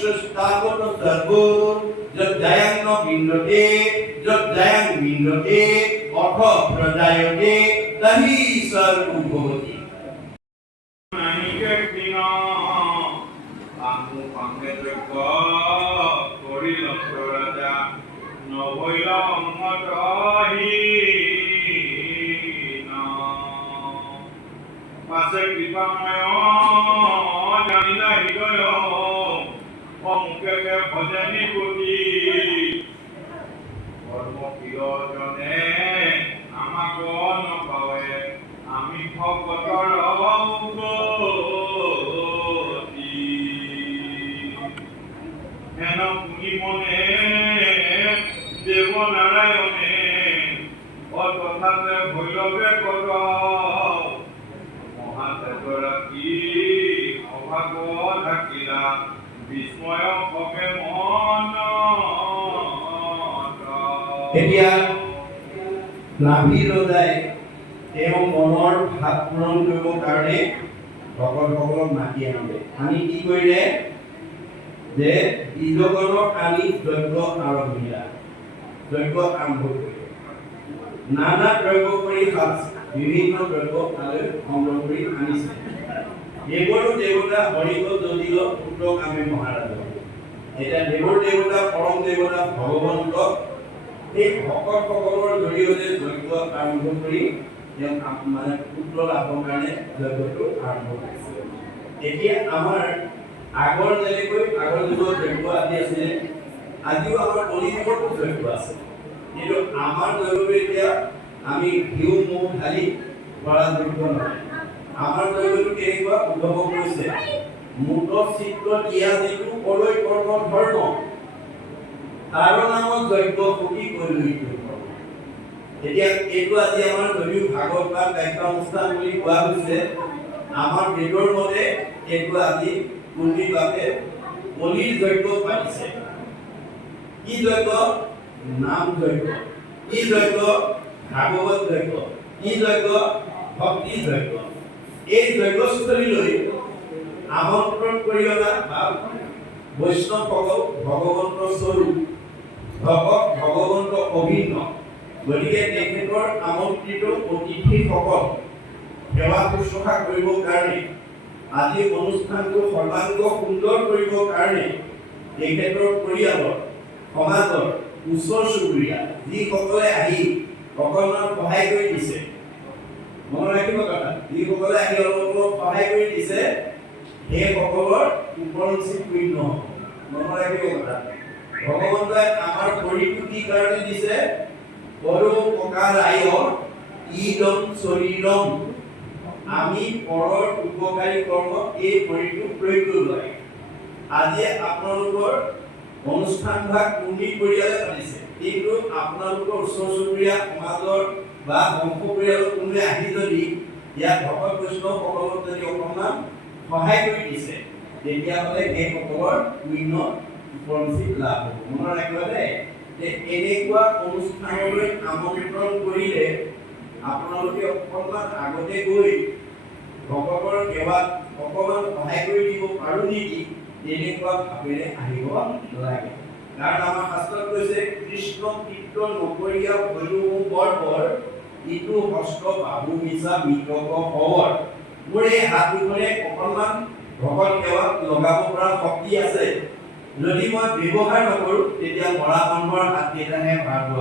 চক্ষুষ্টাগত সর্ব যজ্জায়ং ন বিন্দতে যজ্জায়ং বিন্দতে অথ প্রজায়তে তহি সর্ব ভবতি পাছে কৃপাময় মনে দেৱ নাৰায়ণে অতথাতে ভৈৰৱে কত মহাতেজৰাকী অভাগ থাকিলা বিস্ময় ভৱে মন এতিয়া নাভি ৰজাই তেওঁ মনৰ ভাৱ পূৰণ কৰিবৰ কাৰণে ভকতসকলক মাতি আনিলে। আনি কি কৰিলে? যে বীজগণক আনি যজ্ঞ আৰম্ভিলা যজ্ঞ আৰম্ভ কৰিলে। নানা দ্ৰব্য কৰি বিভিন্ন দ্ৰব্য তালৈ সংগ্ৰহ কৰি আনিছে। দেৱৰো দেৱতা হৰিব যদিও পুত্ৰ কামে মহাৰাজ এতিয়া দেৱৰ দেৱতা, পৰম দেৱতা ভগৱন্তক, এই ভকতসকলৰ জৰিয়তে যজ্ঞ আৰম্ভ কৰি তেওঁ মানে পুত্ৰ লাভৰ কাৰণে যজ্ঞটো আৰম্ভ কৰিছে। এতিয়া আমাৰ আগৰ যেনেকৈ আগৰ যুগত যজ্ঞ আদি আছিলে আজিও আমাৰ বলি যুগতো যজ্ঞ আছে। কিন্তু আমাৰ যজ্ঞটো এতিয়া আমি ঘিউ মৌ ঢালি কৰা যজ্ঞ নহয়। আমাৰ যজ্ঞটো কেনেকুৱা উদ্ভৱ কৰিছে? মূত চিত্ৰ দিয়া যিটো কৰৈ কৰ্ম ধৰ্ম তাৰ নামত যজ্ঞ সুখী কৈলৈত এতিয়া এইটো আজি আমাৰ যদিও ভাগৱত বা কাব্যানুষ্ঠান বুলি কোৱা হৈছে আমাৰ বেদৰ মতে এইটো আজি কুন্দিৰ বাবে বলিৰ যজ্ঞ পাতিছে কি যজ্ঞ নাম যজ্ঞ কি যজ্ঞ ভাগৱত যজ্ঞ কি যজ্ঞ ভক্তি যজ্ঞ এই যজ্ঞস্থলীলৈ আমন্ত্ৰণ কৰি অনা বা বৈষ্ণৱসকল ভগৱন্তৰ স্বৰূপ, ভকত ভগৱন্ত অভিন্ন। গতিকে তেখেতৰ আমন্ত্ৰিত অতিথিসকল সেৱা শুশ্ৰূষা কৰিবৰ কাৰণে আজি অনুষ্ঠানটো সৰ্বাংগ সুন্দৰ কৰিবৰ কাৰণে তেখেতৰ পৰিয়ালৰ সমাজৰ ওচৰ চুবুৰীয়া যিসকলে আহি অকণমান সহায় কৰি দিছে। মনত ৰাখিব কথা যিসকলে আহি অলপ অলপ সহায় কৰি দিছে সেইসকলৰ উপৰঞ্চি পুণ্য হ'ব মনত ৰাখিব কথা। ভগৱন্তই আমাৰ শৰীৰটো কি কাৰণে দিছে? পৰো ককাৰ আয় ইদম শৰীৰম আমি পৰৰ উপকাৰী কৰ্ম এই শৰীৰটো প্ৰয়োগ কৰিব লাগে। আজি আপোনালোকৰ অনুষ্ঠান ভাগ কুন্দি পৰিয়ালে পাতিছে। কিন্তু আপোনালোকৰ ওচৰ চুবুৰীয়া সমাজৰ বা বংশ পৰিয়ালৰ কোনোৱে আহি যদি ইয়াত ভকত বৈষ্ণৱসকলক যদি অকণমান সহায় কৰি দিছে, তেতিয়াহ'লে সেইসকলৰ পুণ্য উপৰঞ্চি লাভ হ'ব। মনত ৰাখিব দেই, যে এনেকুৱা অনুষ্ঠানলৈ আমন্ত্ৰণ কৰিলে আপোনালোকে অকণমান আগতে গৈ ভকতৰ সেৱাত অকণমান সহায় কৰি দিব পাৰোঁ নেকি? তেনেকুৱা ভাৱেৰে আহিব লাগে কাৰণ আমাৰ শাস্ত্ৰত কৈছে কৃষ্ণ কীৰ্ত নকৰীয়া ভৈৰু বৰ বৰ ইটো হস্ত বাহু মিছা মৃতক খবৰ। মোৰ এই হাত দুখনে অকণমান ভকত সেৱাত লগাব পৰা শক্তি আছে। যদি মই ব্যৱহাৰ নকৰোঁ তেতিয়া মৰা মানুহৰ হাতকেইটাহে লোৱা হ'ব।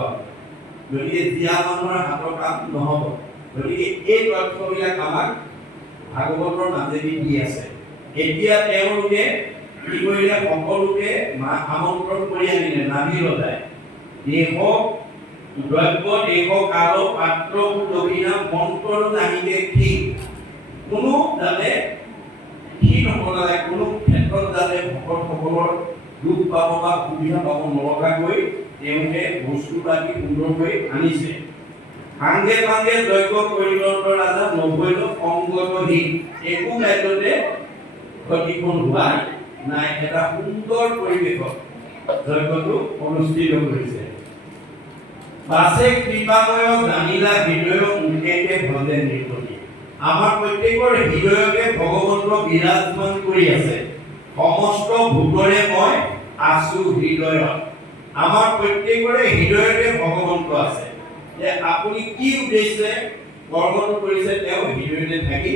গতিকে জীয়া মানুহৰ হাতৰ কাম নহ'ব। গতিকে এই তথ্যবিলাক আমাক ভাগৱতৰ মাজেদি দি আছে। এতিয়া তেওঁলোকে কি কৰিলে? সকলোকে আমন্ত্ৰণ কৰি আনিলে নাভি ৰজাই। দেশ, দ্ৰব্য, দেশ, কাল, পাত্ৰ দক্ষিণা মন্ত্ৰ নাহিলে ঠিক। কোনো যাতে ঠিক হ'ব নালাগে, কোনো ক্ষেত্ৰত যাতে ভকতসকলৰ দুখ পাব বা সুবিধা পাব নলগাকৈ তেওঁলোকে বস্তু পাতি সুন্দৰকৈ আনিছে। ভাঙ্গে ভাঙ্গে যজ্ঞ কৰিলত ৰাজা নবৈল সংগতহীন একো কাৰ্যতে ক্ষতিপূৰণ হোৱা নাই। এটা সুন্দৰ পৰিৱেশত যজ্ঞটো অনুষ্ঠিত কৰিছে পাছে কৃপাময় জানিলা হৃদয় মুখেকে ভজে নিৰ্গতি। আমাৰ প্ৰত্যেকৰ হৃদয়কে ভগৱন্ত বিৰাজমান কৰি আছে। সমস্ত ভূতৰে মই আছো হৃদয়ত। আমাৰ প্ৰত্যেকৰে হৃদয়তে ভগৱন্ত আছে। যে আপুনি কি উদ্দেশ্যে কৰ্মটো কৰিছে, তেওঁ হৃদয়তে থাকি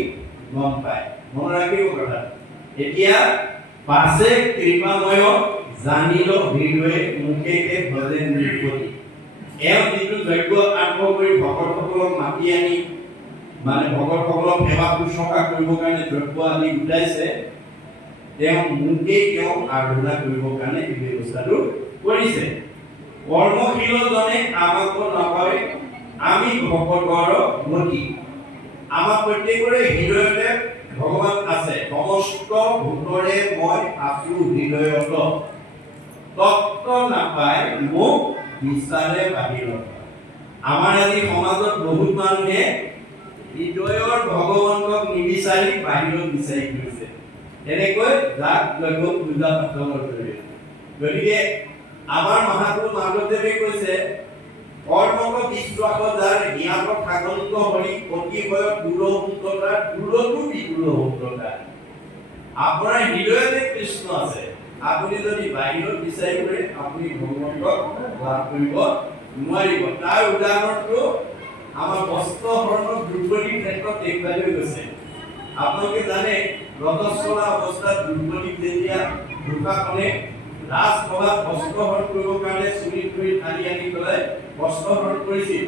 গম পায়। মনত ৰাখিব কথা। এতিয়া পাছে কৃপাময় জানিল হৃদয়ে মুখেকে ভজে নিৰ্পতি এওঁ যিটো যজ্ঞ আৰম্ভ কৰি ভকতসকলক মাতি আনি মানে ভকতসকলক সেৱা শুশ্ৰূষা কৰিবৰ কাৰণে দ্ৰব্য আদি গোটাইছে, তেওঁ মোকেই তেওঁ আৰাধনা কৰিবৰ কাৰণে এই ব্যৱস্থাটো কৰিছে। কৰ্মশীলজনে আমাকো নকয় আমি ভকতৰ মতি আমাৰ প্ৰত্যেকৰে হৃদয়তে ভগৱান আছে। সমস্ত ভূতৰে মই আছো হৃদয়ত। তত্ত্ব নাপায় মোক বিচাৰে বাহিৰত। আমাৰ আজি সমাজত বহুত মানুহে হৃদয়ৰ ভগৱন্তক নিবিচাৰি বাহিৰত বিচাৰি ফুৰিছে। এনেকৈ যাক যজ্ঞ পূজা পাতলৰ জৰিয়তে। গতিকে আমাৰ মহাপুৰুষ মাধৱদেৱে কৈছে, কৰ্মক বিশ্বাস যাৰ জ্ঞাত থাকন্ত হৰি অতিশয় সুন্দৰতা দূৰতো বিদূৰ আপোনাৰ হৃদয়তে কৃষ্ণ আছে। আপুনি যদি বাহিৰত বিচাৰি ফুৰে, আপুনি লাভ কৰিব নোৱাৰিব। তাৰ উদাহৰণটো আমাৰ বস্ত্ৰ হৰণৰ দ্ৰুপদীৰ ক্ষেত্ৰত দেখুৱাই হৈ গৈছে। আপোনালোকে জানে ৰজস্বলা অৱস্থাত দ্ৰুপদীক যেতিয়া দুৰ্গাখনে ৰাজসভাত বস্ত্ৰহৰণ কৰিবৰ কাৰণে চুৰি কৰি ঢালি আনি পেলাই বস্ত্ৰহৰণ কৰিছিল।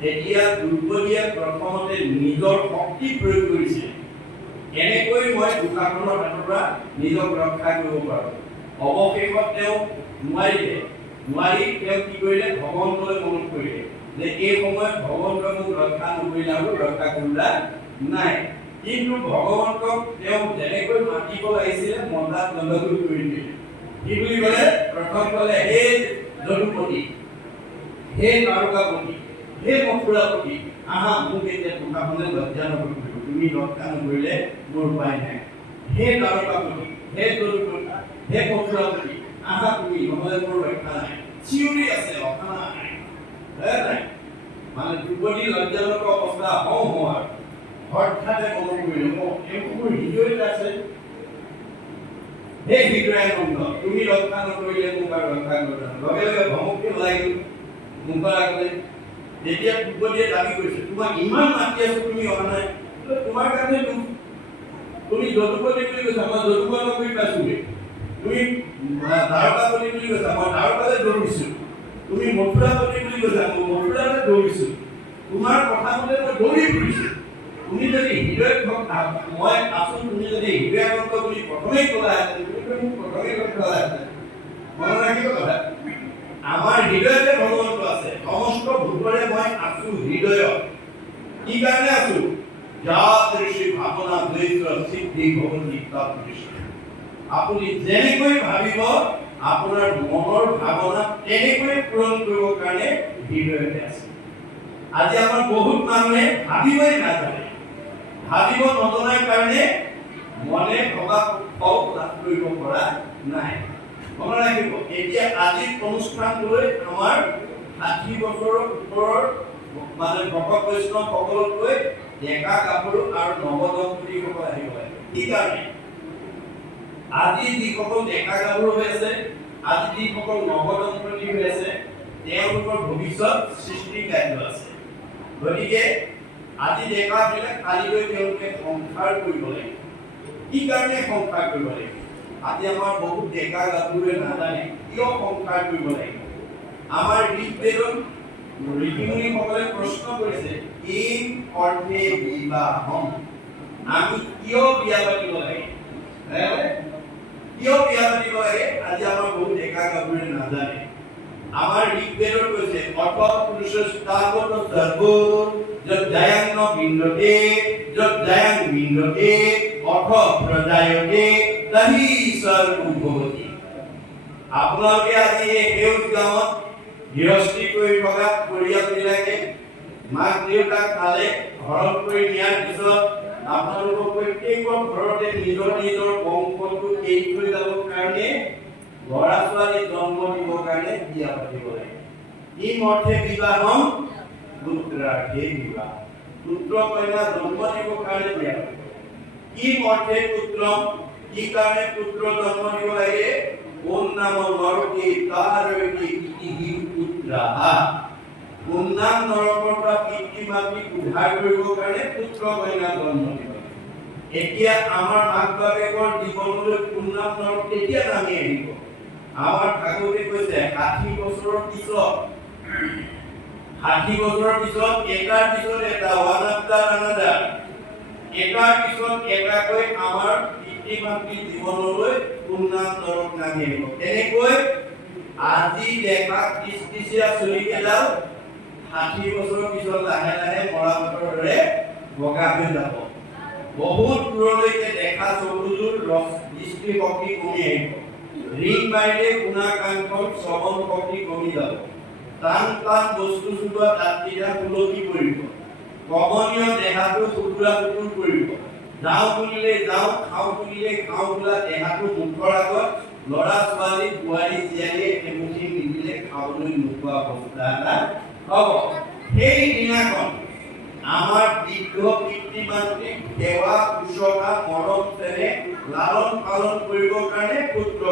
তেতিয়া দ্ৰুপদীয়ে প্ৰথমতে নিজৰ শক্তি প্ৰয়োগ কৰিছিল এনেকৈ মই দুঃশাসনৰ হাতৰ পৰা নিজক ৰক্ষা কৰিব পাৰোঁ। অৱশেষত তেওঁ নোৱাৰিলে। নোৱাৰি তেওঁ কি কৰিলে? ভগৱন্তলৈ মনত কৰিলে। যে এই সময়ত ভগৱন্তই মোক ৰক্ষা নকৰিলে আৰু ৰক্ষা কৰিলা নাই। কিন্তু ভগৱন্তক তেওঁ যেনেকৈ মাতিব লাগিছিলে মতাত গণ্ডগোল কৰি দিলে। কি বুলি ক'লে? প্ৰথম ক'লে, হে যদুপতি হে তাৰকাপতি, হে মথুৰাপতি, আহা, মোক এতিয়া দুঃশাসনে লজ্জা নকৰিব। তুমি ৰক্ষা নকৰিলে মোৰ উপায় নাই। হে দ্বাৰকাপতি হে যদুপতি হে মথুৰাপতি, আহা, তুমি নহ'লে মোৰ ৰক্ষা নাই। চিঞৰি আছে, অহা নাই। মানে যুৱতী লজ্জাজনক অৱস্থা হওঁ আৰু। হঠাতে মনত কৰিলে মোৰ হৃদয়ত আছে। হে হৃদয়ানন্দ তুমি ৰক্ষা নকৰিলে মোক আৰু ৰক্ষা কৰিবা লগে লগে ভমককে ওলাই গ'ল। মুখৰ যেতিয়া যুৱতীয়ে দাবি কৰিছে, তোমাক ইমান মাতি আছো, তুমি অহা নাই। তোমাৰ কাৰণে দুখ। তুমি যদুপতি বুলি কৈছা, মই যদুপতি কৰি পাইছোগে। তুমি দ্বাৰকাপতি বুলি কৈছা, মই দ্বাৰকালৈ দৌৰিছো। তুমি মথুৰাপতি বুলি কৈছা, মই মথুৰালৈ দৌৰিছো। তোমাৰ কথা মতে মই দৌৰি ফুৰিছো। তুমি যদি ভক্ত, মই আছো, তুমি যদি হৃদয়ানন্দ বুলি প্ৰথমেই ক'লাহেঁতেন আমাৰ হৃদয়তে ভগৱন্ত আছে। সমস্ত ভূতৰে মই আছো হৃদয়ত। কি কাৰণে আছো? যাদৃশী ভাৱনা দ্বৈত সিদ্ধি ভৱতি তাদৃশী আপুনি যেনেকৈ ভাবিব, আপোনাৰ মনৰ ভাৱনা তেনেকৈ পূৰণ কৰিবৰ কাৰণে হৃদয়তে আছে। আজি আমাৰ বহুত মানুহে ভাবিবই নাজানে। ভাবিব নজনাৰ কাৰণে মনে ভবা ফল লাভ কৰিব পৰা নাই। মনত ৰাখিব এতিয়া আজিৰ অনুষ্ঠানটোলৈ আমাৰ ষাঠি বছৰৰ ওপৰৰ মানে ভকত বৈষ্ণৱ সকলতকৈ ডেকা গাভৰু আৰু নৱদম্পতিসকল আহিব লাগে। কি কাৰণে? আজি যিসকল ডেকা গাভৰু হৈ আছে আজি যিসকল নৱদম্পতি হৈ আছে তেওঁলোকৰ ভৱিষ্যত সৃষ্টিৰ কাৰ্য আছে। গতিকে আজি ডেকাবিলাক কালিলৈ তেওঁলোকে সংসাৰ কৰিব লাগিব। কি কাৰণে সংসাৰ কৰিব লাগিব? আজি আমাৰ বহুত ডেকা গাভৰুৱে নাজানে কিয় সংসাৰ কৰিব লাগিব আমাৰ ঋগ্বেদত ঋষিমুনিসকলে প্ৰশ্ন কৰিছে কিম অৰ্থে বিবাহম? আমি কিয় বিয়া পাতিব লাগে? কিয় বিয়া পাতিব লাগে? আজি আমাৰ বহুত ডেকা গাভৰুৱে নাজানে। আমাৰ ঋগ্বেদত কৈছে অৰ্থ পুৰুষস্তাগত সৰ্ব যত জায়ান্ন বিন্দতে, যত জায়ান বিন্দতে অৰ্থ প্ৰজায়তে তহি সৰ্ব ভৱতি আপোনালোকে আজি এই সেউজ গাঁৱত গৃহস্থী কৰি থকা পৰিয়ালবিলাকে মাক দেউতাক তালে ঘৰত কৰি নিয়াৰ পিছত আপোনালোকৰ প্ৰত্যেকৰ ঘৰতে নিজৰ নিজৰ বংশটো এৰি থৈ যাবৰ কাৰণে ল'ৰা ছোৱালী জন্ম দিবৰ কাৰণে বিয়া পাতিব লাগে। কি অৰ্থে বিবাহম পুত্ৰাৰ্থে বিবাহ। পুত্ৰ কন্যা জন্ম দিবৰ কাৰণে বিয়া পাতিব কি অৰ্থে পুত্ৰম কি কাৰণে পুত্ৰ জন্ম দিব লাগে কোন নামৰ নৰকে তাৰ কি পিতৃহীন কোন নাম নৰকৰ পৰা পিতৃ মাতৃক উদ্ধাৰ কৰিবৰ কাৰণে পুত্ৰ কন্যা জন্ম দিব এতিয়া আমাৰ মাক বাপেকৰ জীৱনলৈ কোন নাম নৰক কেতিয়া নামি আহিব? আমাৰ ঠাকুৰে কৈছে ষাঠি বছৰৰ পিছত ষাঠি বছৰৰ পিছত, এটাৰ পিছত এটা, ওৱান আফটাৰ আনাদাৰ। এটাৰ পিছত এটাকৈ আমাৰ পিতৃ মাতৃ জীৱনলৈ উন্নয়ন দৰক নামি আহিব। তেনেকৈ আজি দেখা কৃষ্টিচিয়া চলি পেলাও ষাঠি বছৰৰ পিছত লাহে লাহে মৰাপাতৰ দৰে বগা হৈ যাব। বহুত দূৰলৈকে দেখা চকুযোৰ ৰস দৃষ্টিশক্তি কমি আহিব। মাৰিলে শুনা কাণখন শ্ৰৱণ শক্তি কমি যাব। টান টান বস্তু চুলোৱা দাঁতকেইটা সুলকি পৰিব। কমনীয় দেহাটো সুতুৰা সুতুৰ কৰিব। যাওঁ বুলিলে যাওঁ, খাওঁ বুলিলে খাওঁ বোলা দেহাটো মুখৰ আগত, ল'ৰা ছোৱালী, বোৱাৰী, জীয়াৰীয়ে এমুঠি নিদিলে খাবলৈ নোপোৱা অৱস্থা এটা হ'ব। সেই দিনাখন আমাৰ বৃদ্ধ পিতৃ মাতৃক সেৱা শুশ্ৰূষা মৰম চেনেহ লালন পালন কৰিবৰ কাৰণে পুত্ৰ